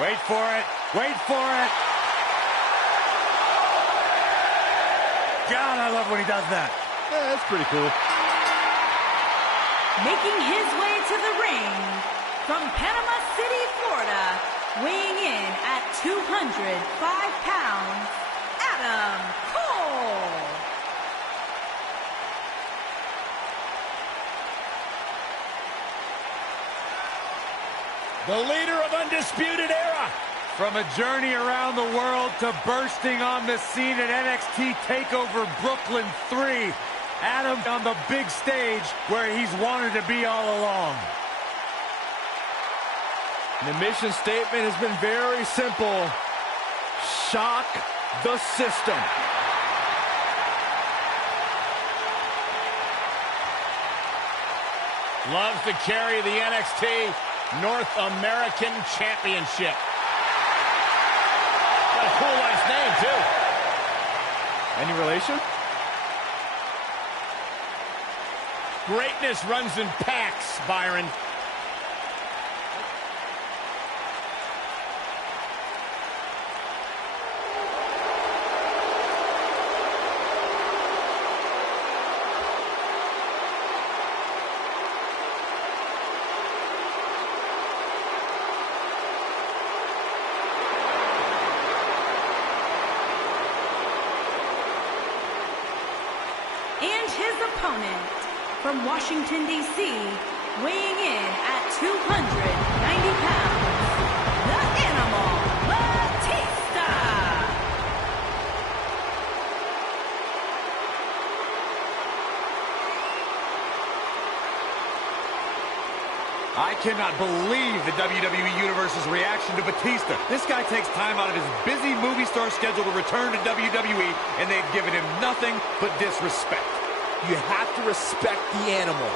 Wait for it. Wait for it. God, I love when he does that. Yeah, that's pretty cool. Making his way to the ring from Panama City, Florida, weighing in at 205 pounds, Adam Cole. The leader of Undisputed Era. From a journey around the world to bursting on the scene at NXT TakeOver Brooklyn 3. Adam on the big stage where he's wanted to be all along. The mission statement has been very simple. Shock the system. Loves to carry the NXT North American Championship. Got a cool last name, too. Any relation? Greatness runs in packs, Byron. And his opponent from Washington, D.C., weighing in at 290 pounds, the Animal, Batista. I cannot believe the WWE Universe's reaction to Batista. This guy takes time out of his busy movie star schedule to return to WWE, and they've given him nothing but disrespect. You have to respect the Animal.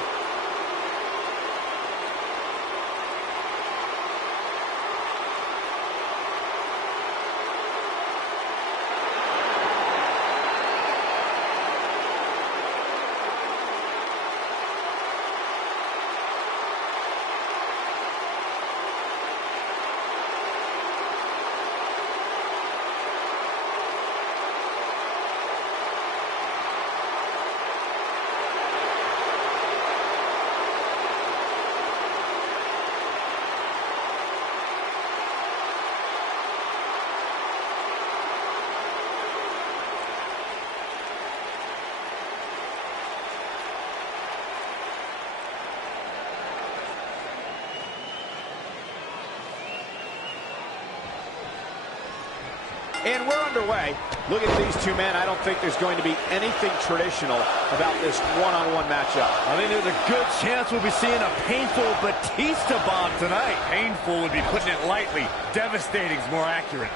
And we're underway. Looking at these two men, I don't think there's going to be anything traditional about this one-on-one matchup. I think there's a good chance we'll be seeing a painful Batista bomb tonight. Painful would be putting it lightly. Devastating is more accurate.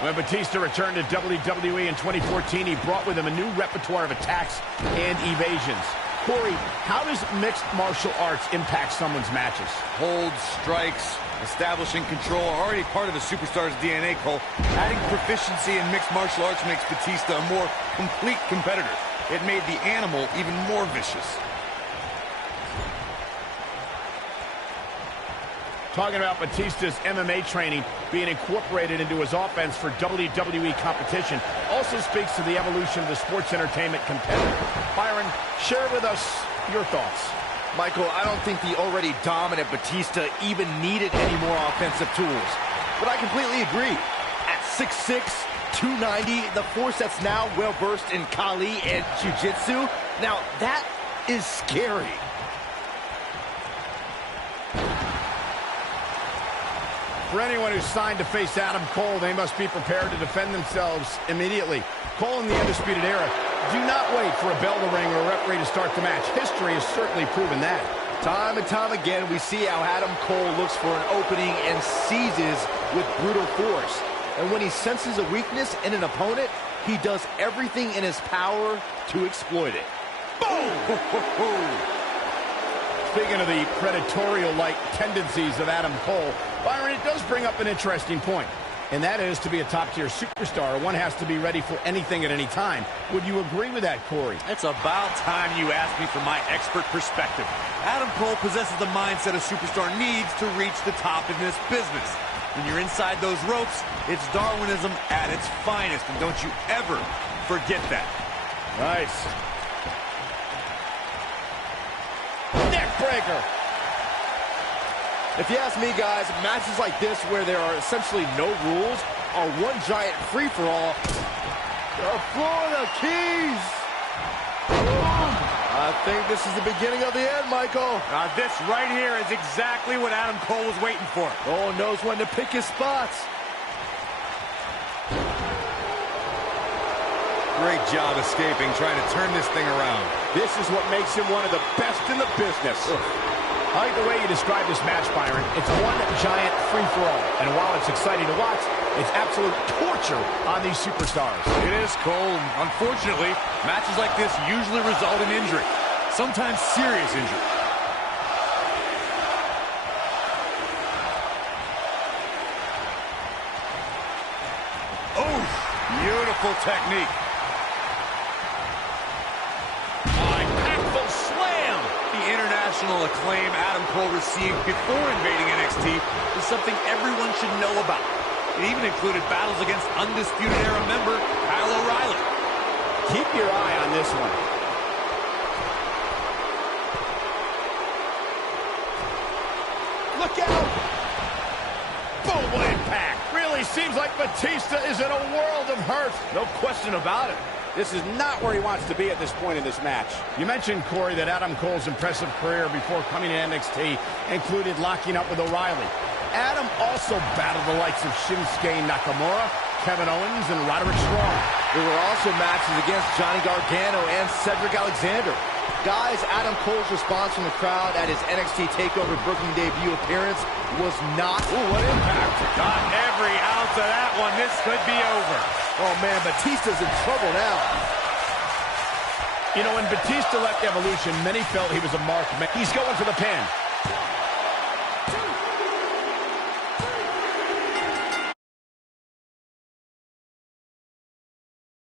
When Batista returned to WWE in 2014, he brought with him a new repertoire of attacks and evasions. Corey, how does mixed martial arts impact someone's matches? Holds, strikes, establishing control are already part of a superstar's DNA, Cole. Adding proficiency in mixed martial arts makes Batista a more complete competitor. It made the Animal even more vicious. Talking about Batista's MMA training being incorporated into his offense for WWE competition also speaks to the evolution of the sports entertainment competitor. Byron, share with us your thoughts. Michael, I don't think the already dominant Batista even needed any more offensive tools. But I completely agree. At 6'6", 290, the force that's now well-versed in Kali and Jiu-Jitsu, now that is scary. For anyone who's signed to face Adam Cole, they must be prepared to defend themselves immediately. Cole in the Undisputed Era, do not wait for a bell to ring or a referee to start the match. History has certainly proven that. Time and time again, we see how Adam Cole looks for an opening and seizes with brutal force. And when he senses a weakness in an opponent, he does everything in his power to exploit it. Boom! Speaking of the predatorial-like tendencies of Adam Cole, Byron, it does bring up an interesting point. And that is, to be a top-tier superstar, one has to be ready for anything at any time. Would you agree with that, Corey? It's about time you asked me from my expert perspective. Adam Cole possesses the mindset a superstar needs to reach the top in this business. When you're inside those ropes, it's Darwinism at its finest, and don't you ever forget that. Nice. Neck breaker. If you ask me, guys, matches like this where there are essentially no rules are one giant free-for-all. The Florida Keys! I think this is the beginning of the end, Michael. This right here is exactly what Adam Cole was waiting for. Oh, knows when to pick his spots. Great job escaping, trying to turn this thing around. This is what makes him one of the best in the business. I like the way you describe this match, Byron. It's one giant free-for-all. And while it's exciting to watch, it's absolute torture on these superstars. It is, Cole. Unfortunately, matches like this usually result in injury. Sometimes serious injury. Oh, beautiful technique. International acclaim Adam Cole received before invading NXT is something everyone should know about. It even included battles against Undisputed Era member Kyle O'Reilly. Keep your eye on this one. Look out! Boom, what impact! Really seems like Batista is in a world of hurt. No question about it. This is not where he wants to be at this point in this match. You mentioned, Corey, that Adam Cole's impressive career before coming to NXT included locking up with O'Reilly. Adam also battled the likes of Shinsuke Nakamura, Kevin Owens, and Roderick Strong. There were also matches against Johnny Gargano and Cedric Alexander. Guys, Adam Cole's response from the crowd at his NXT TakeOver Brooklyn debut appearance was not... Ooh, what impact. Got every ounce of that one. This could be over. Oh, man, Batista's in trouble now. You know, when Batista left Evolution, many felt he was a marked man. He's going for the pin.